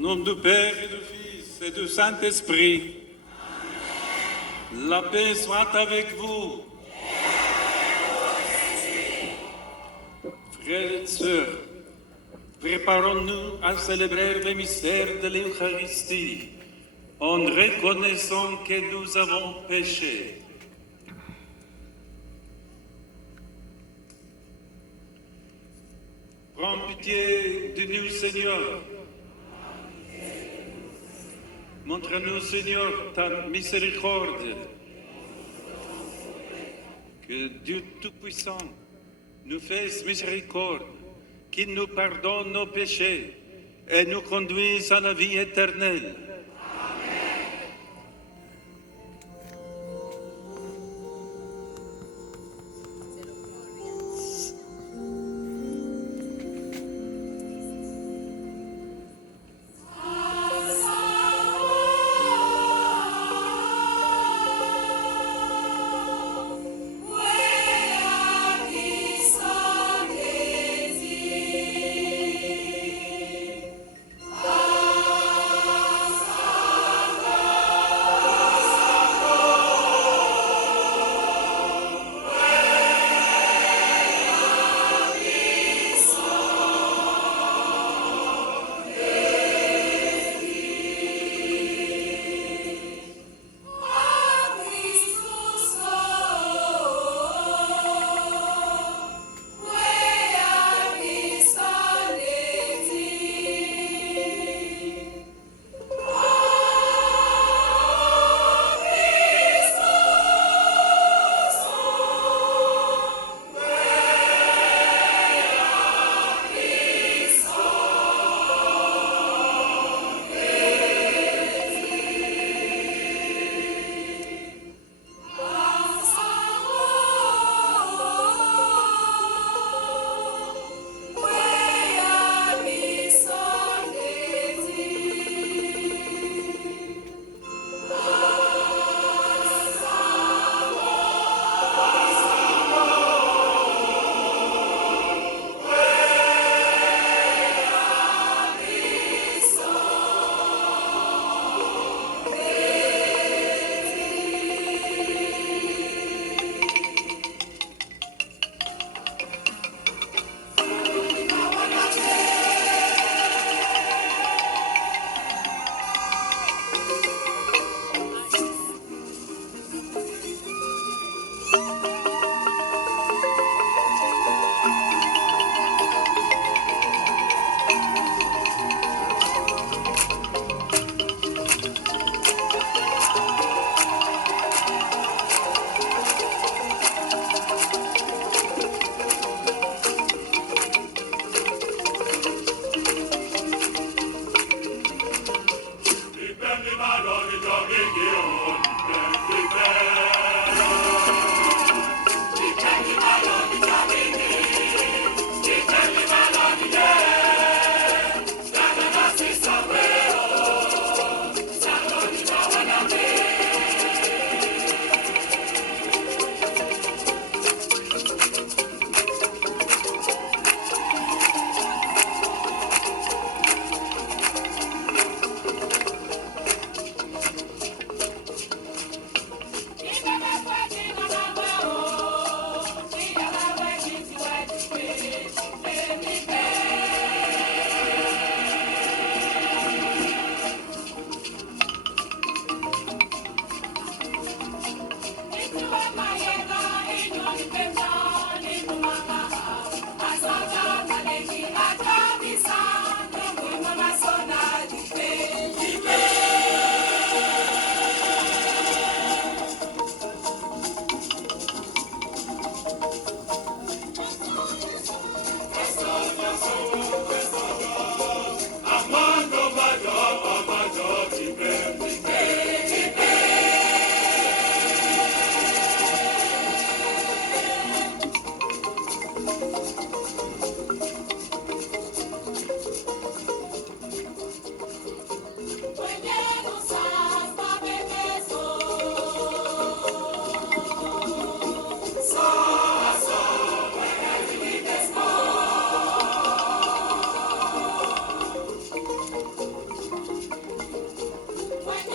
nom du Père et du Fils et du Saint-Esprit, la paix soit avec vous. Frères et sœurs, préparons-nous à célébrer le mystère de l'Eucharistie en reconnaissant que nous avons péché. Prends pitié de nous, Seigneur. Montre-nous, Seigneur, ta miséricorde. Que Dieu Tout-Puissant nous fasse miséricorde, qu'il nous pardonne nos péchés et nous conduise à la vie éternelle.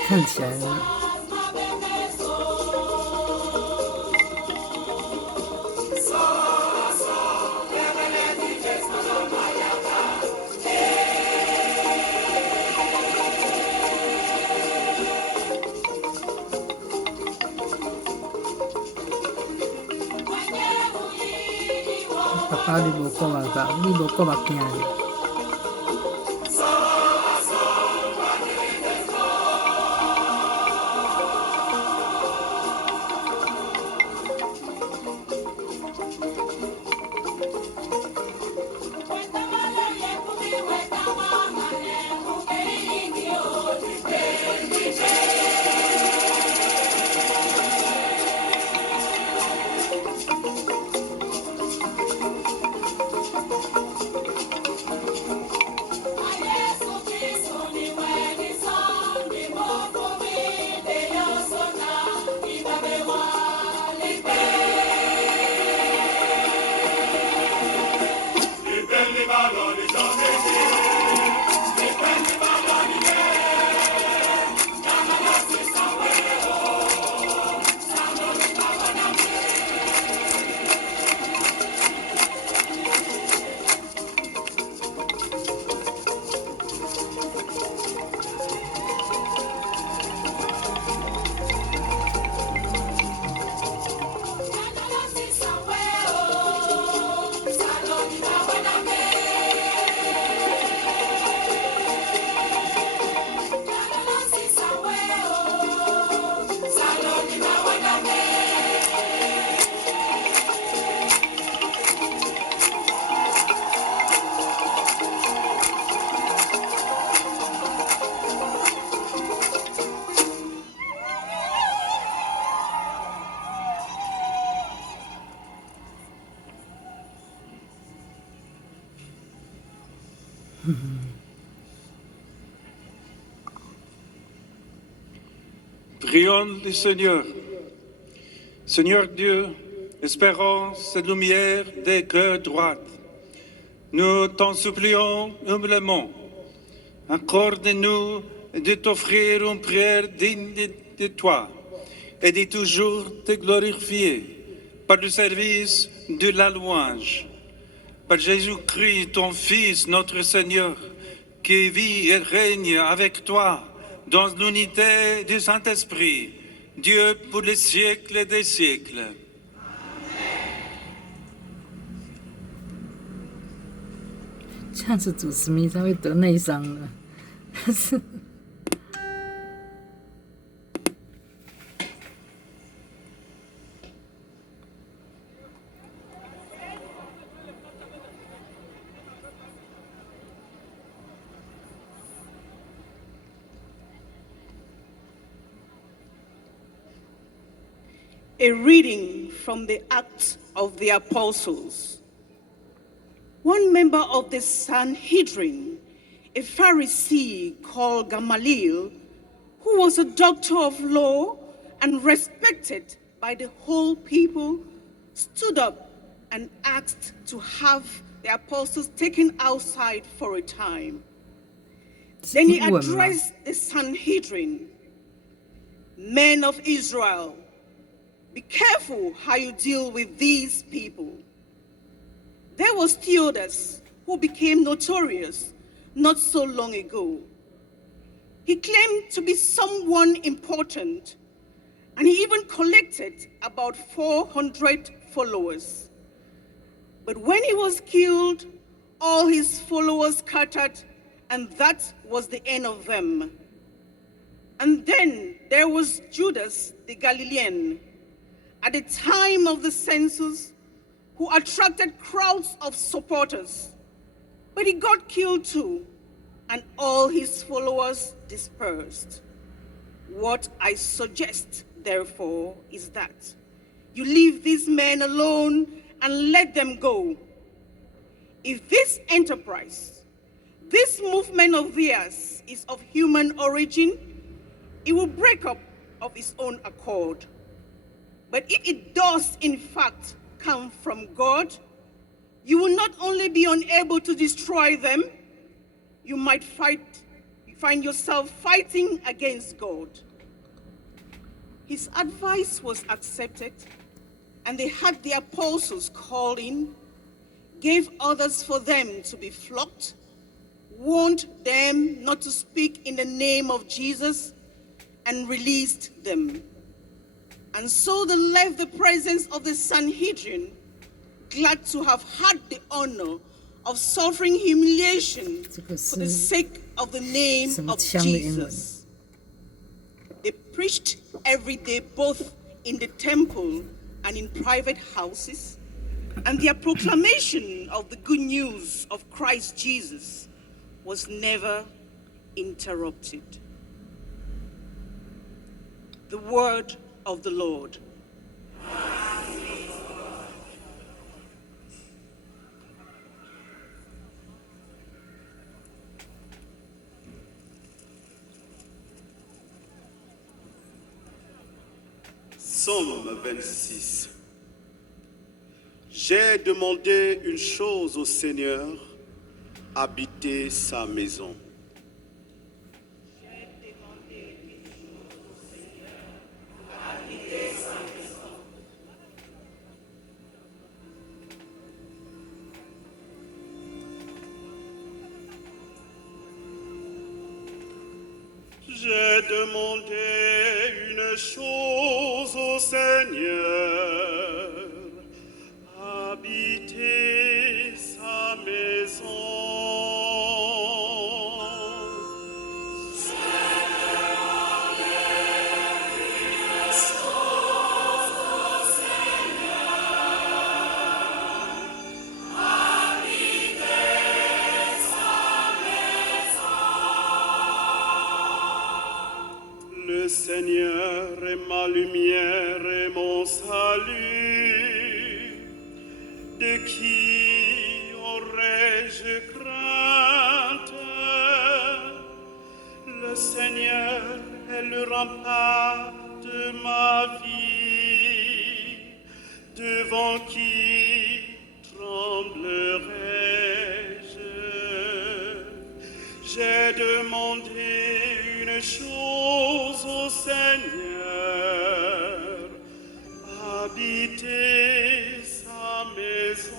看起来呢。爸爸，你无讲目吧？你无讲目镜哩。Prions le Seigneur. Seigneur Dieu, espérance et lumière des cœurs droits, nous t'en supplions humblement. Accorde-nous de t'offrir une prière digne de toi et de toujours te glorifier par le service de la louange. Par Jésus-Christ, ton Fils, notre Seigneur, qui vit et règne avec toi dans l'unité du Saint-Esprit, Dieu pour les siècles des siècles. Amen. 这样子主持弥撒会得内伤的。A reading from the Acts of the Apostles. One member of the Sanhedrin, a Pharisee called Gamaliel, who was a doctor of law and respected by the whole people, stood up and asked to have the apostles taken outside for a time. Then he addressed the Sanhedrin. Men of Israel, be careful how you deal with these people. There was Theudas, who became notorious not so long ago. He claimed to be someone important, and he even collected about 400 followers. But when he was killed, all his followers scattered, and that was the end of them. And then there was Judas the Galilean, at the time of the census, who attracted crowds of supporters. But he got killed too, and all his followers dispersed. What I suggest, therefore, is that you leave these men alone and let them go. If this enterprise, this movement of theirs is of human origin, it will break up of its own accord. But if it does, in fact, come from God, you will not only be unable to destroy them, you might fight find yourself fighting against God. His advice was accepted, and they had the apostles called in, gave orders for them to be flogged, warned them not to speak in the name of Jesus, and released them. And so they left the presence of the Sanhedrin, glad to have had the honor of suffering humiliation for the sake of the name of Jesus. They preached every day, both in the temple and in private houses, and their proclamation of the good news of Christ Jesus was never interrupted. The word of the Lord. Psaume 26. J'ai demandé une chose au Seigneur, habiter sa maison. J'ai demandé une chose au Seigneur, habiter sa maison. Le Seigneur est ma lumière et mon salut. De qui aurais-je crainte? Le Seigneur est le rempart de ma vie. Devant qui tremblerais-je? J'ai demandé une chose au Seigneur, habiter sa maison.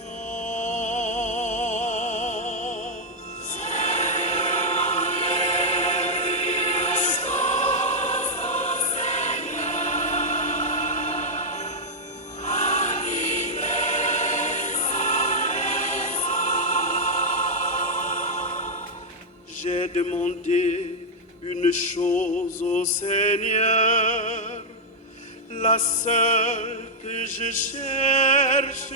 J'ai demandé une chose au Seigneur, la seule que je cherche,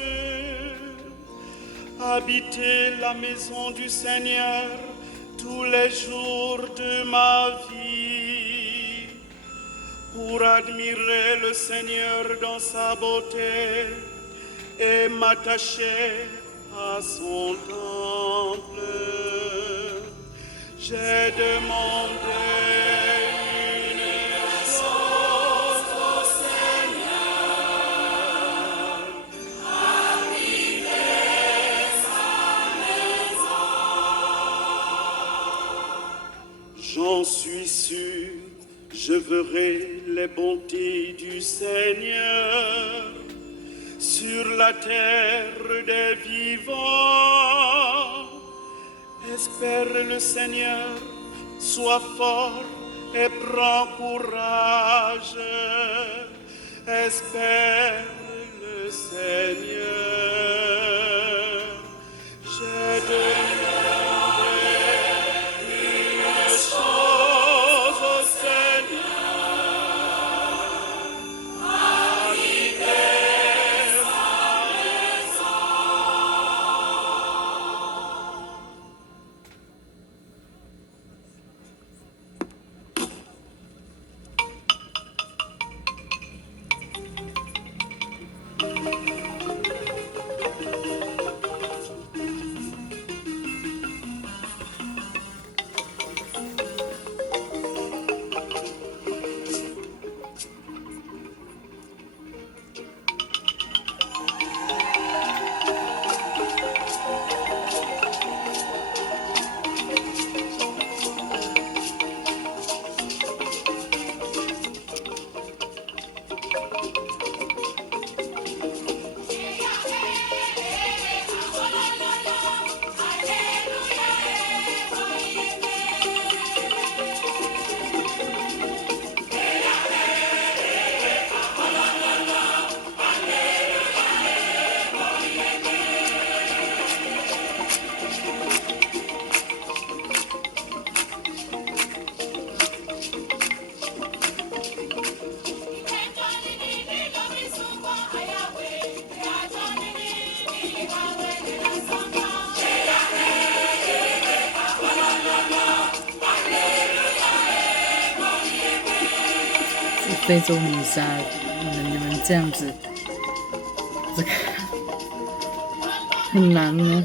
habiter la maison du Seigneur tous les jours de ma vie, pour admirer le Seigneur dans sa beauté et m'attacher à son temple. J'ai demandé une chose au Seigneur, habiter sa maison. J'en suis sûr, je verrai les bontés du Seigneur sur la terre des vivants. Espère le Seigneur, sois fort et prends courage. Espère le Seigneur. J'ai demandé une chose au Seigneur, habiter sa maison. 非洲弥撒，你们这样子，这个很难呢。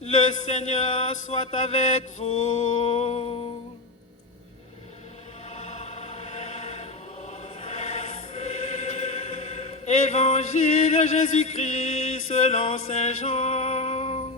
Le Seigneur soit avec vous. Évangile de Jésus-Christ selon Saint Jean.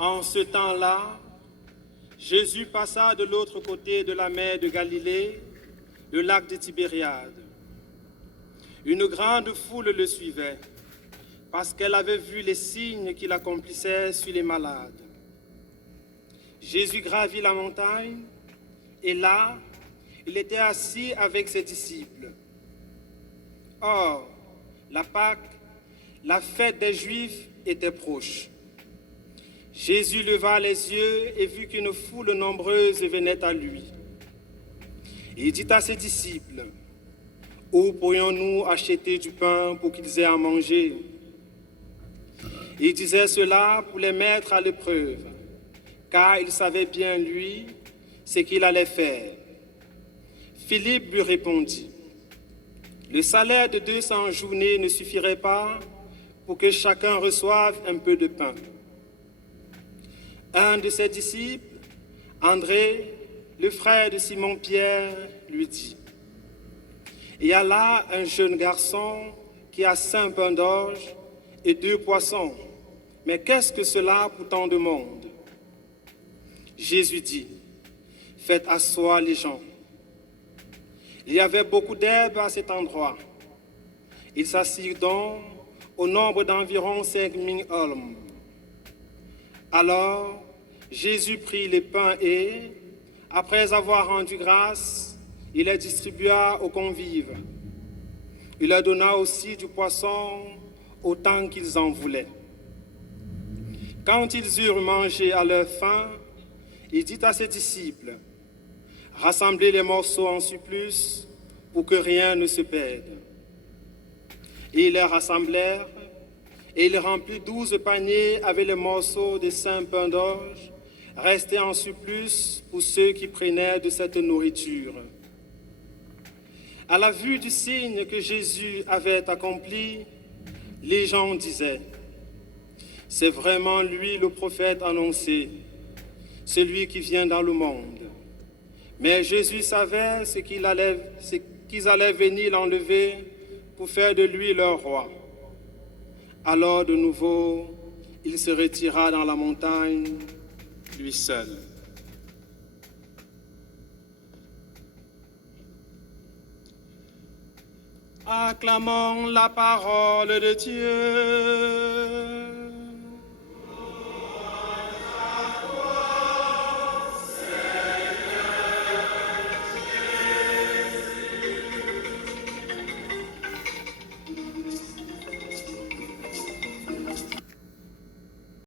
En ce temps-là, Jésus passa de l'autre côté de la mer de Galilée, le lac de Tibériade. Une grande foule le suivait, parce qu'elle avait vu les signes qu'il accomplissait sur les malades. Jésus gravit la montagne, et là, il était assis avec ses disciples. Or, la Pâque, la fête des Juifs, était proche. Jésus leva les yeux et vit qu'une foule nombreuse venait à lui. Il dit à ses disciples, « Où pourrions-nous acheter du pain pour qu'ils aient à manger ?» Il disait cela pour les mettre à l'épreuve, car il savait bien, lui, ce qu'il allait faire. Philippe lui répondit, « Le salaire de 200 journées ne suffirait pas pour que chacun reçoive un peu de pain. » Un de ses disciples, André, le frère de Simon-Pierre, lui dit, « Il y a là un jeune garçon qui a 5 pains d'orge et 2 poissons. Mais qu'est-ce que cela pour tant de monde ?» Jésus dit, « Faites asseoir les gens. » Il y avait beaucoup d'herbe à cet endroit. Ils s'assirent donc au nombre d'environ 5000 hommes. Alors, Jésus prit les pains et, après avoir rendu grâce, il les distribua aux convives. Il leur donna aussi du poisson autant qu'ils en voulaient. Quand ils eurent mangé à leur faim, il dit à ses disciples, « Rassemblez les morceaux en surplus pour que rien ne se perde. » Et ils les rassemblèrent, et il remplit 12 paniers avec les morceaux de 5 pains d'orge, restés en surplus pour ceux qui prenaient de cette nourriture. À la vue du signe que Jésus avait accompli, les gens disaient, « C'est vraiment lui le prophète annoncé, celui qui vient dans le monde. » Mais Jésus savait qu'ils allaient venir l'enlever pour faire de lui leur roi. Alors de nouveau, il se retira dans la montagne, lui seul. Acclamons la parole de Dieu.